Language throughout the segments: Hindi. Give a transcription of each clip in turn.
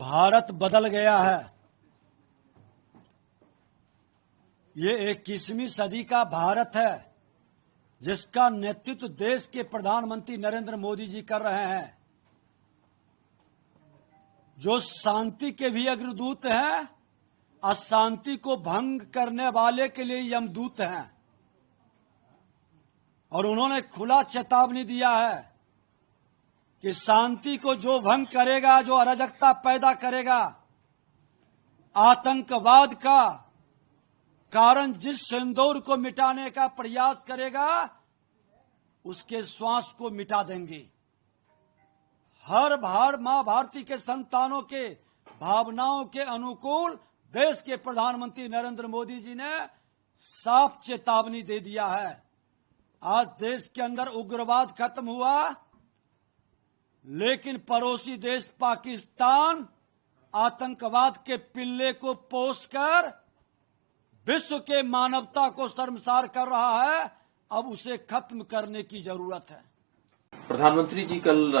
भारत बदल गया है। ये 21वीं सदी का भारत है जिसका नेतृत्व देश के प्रधानमंत्री नरेंद्र मोदी जी कर रहे हैं, जो शांति के भी अग्रदूत हैं, अशांति को भंग करने वाले के लिए यमदूत हैं। और उन्होंने खुला चेतावनी दिया है कि शांति को जो भंग करेगा, जो अराजकता पैदा करेगा, आतंकवाद का कारण जिस सिंदूर को मिटाने का प्रयास करेगा, उसके श्वास को मिटा देंगे। हर मां भारती के संतानों के भावनाओं के अनुकूल देश के प्रधानमंत्री नरेंद्र मोदी जी ने साफ चेतावनी दे दिया है। आज देश के अंदर उग्रवाद खत्म हुआ, लेकिन पड़ोसी देश पाकिस्तान आतंकवाद के पिल्ले को पोसकर विश्व के मानवता को शर्मसार कर रहा है। अब उसे खत्म करने की जरूरत है। प्रधानमंत्री जी कल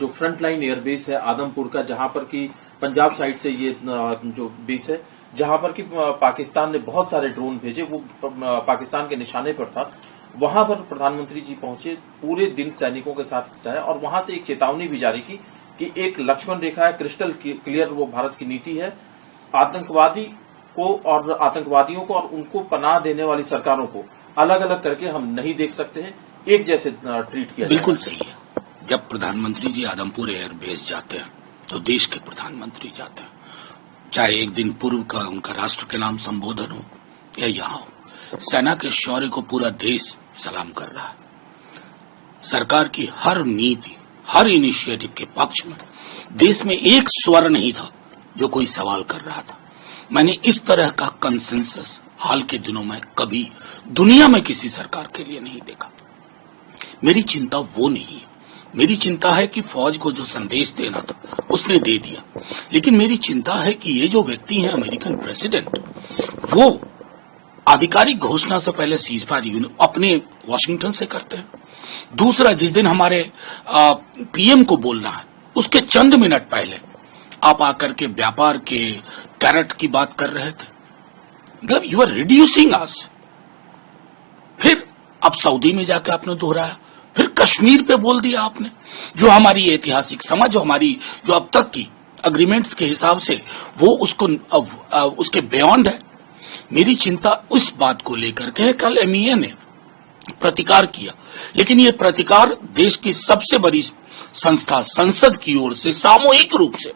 जो फ्रंटलाइन एयरबेस है आदमपुर का, जहां पर कि पंजाब साइड से ये जो बेस है, जहां पर कि पाकिस्तान ने बहुत सारे ड्रोन भेजे, वो पाकिस्तान के निशाने पर था, वहां पर प्रधानमंत्री जी पहुंचे, पूरे दिन सैनिकों के साथ बिताया और वहां से एक चेतावनी भी जारी की कि एक लक्ष्मण रेखा है, क्रिस्टल क्लियर वो भारत की नीति है। आतंकवादी को और आतंकवादियों को और उनको पनाह देने वाली सरकारों को अलग अलग करके हम नहीं देख सकते हैं, एक जैसे ट्रीट किया। बिल्कुल सही है। जब प्रधानमंत्री जी आदमपुर एयरबेस जाते हैं तो देश के प्रधानमंत्री जाते हैं, चाहे एक दिन पूर्व का उनका राष्ट्र के नाम संबोधन हो या यहाँ हो, सेना के शौर्य को पूरा देश सलाम कर रहा है। सरकार की हर नीति, हर इनिशिएटिव के पक्ष में देश में एक स्वर नहीं था जो कोई सवाल कर रहा था। मैंने इस तरह का कंसेंसस हाल के दिनों में कभी दुनिया में किसी सरकार के लिए नहीं देखा। मेरी चिंता वो नहीं है। मेरी चिंता है कि फौज को जो संदेश देना था उसने दे दिया, लेकिन मेरी चिंता है कि ये जो व्यक्ति हैं अमेरिकन प्रेसिडेंट, वो आधिकारिक घोषणा से पहले सीज फायर अपने वॉशिंगटन से करते हैं। दूसरा, जिस दिन हमारे पीएम को बोलना है उसके चंद मिनट पहले आप आकर के व्यापार के कैरेट की बात कर रहे थे। मतलब यू आर रिड्यूसिंग अस। फिर अब सऊदी में जाकर आपने दोहराया, फिर कश्मीर पे बोल दिया आपने, जो हमारी ऐतिहासिक समझ, हमारी जो अब तक की अग्रीमेंट्स के हिसाब से वो उसको उसके बियॉन्ड है। मेरी चिंता उस बात को लेकर के कल एमईए ने प्रतिकार किया, लेकिन ये प्रतिकार देश की सबसे बड़ी संस्था संसद की ओर से सामूहिक रूप से,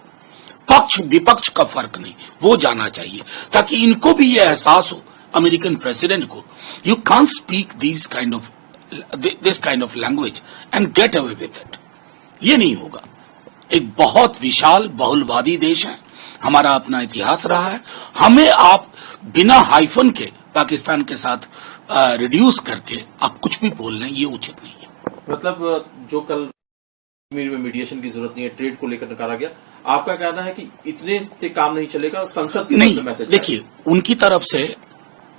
पक्ष विपक्ष का फर्क नहीं, वो जाना चाहिए, ताकि इनको भी ये एहसास हो, अमेरिकन प्रेसिडेंट को, you can't speak this kind of language and get away with it. ये नहीं होगा। एक बहुत विशाल बहुलवादी देश है, हमारा अपना इतिहास रहा है। हमें आप बिना हाइफन के पाकिस्तान के साथ रिड्यूस करके आप कुछ भी बोल रहे हैं, ये उचित नहीं है। मतलब जो कल कश्मीर में मीडिएशन की जरूरत नहीं है, ट्रेड को लेकर नकारा गया, आपका कहना है कि इतने से काम नहीं चलेगा, संसद की नहीं। मैसेज देखिए, उनकी तरफ से,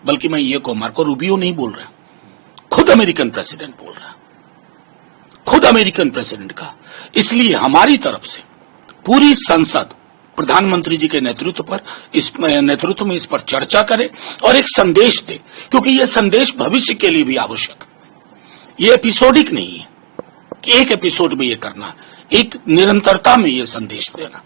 बल्कि मैं ये कहूं, मार्को रूबियो नहीं बोल रहा, खुद अमेरिकन प्रेसिडेंट बोल रहा, खुद अमेरिकन प्रेसिडेंट का। इसलिए हमारी तरफ से पूरी संसद प्रधानमंत्री जी के नेतृत्व में इस पर चर्चा करे और एक संदेश दे, क्योंकि ये संदेश भविष्य के लिए भी आवश्यक है। ये एपिसोडिक नहीं है कि एक एपिसोड में ये करना, एक निरंतरता में ये संदेश देना।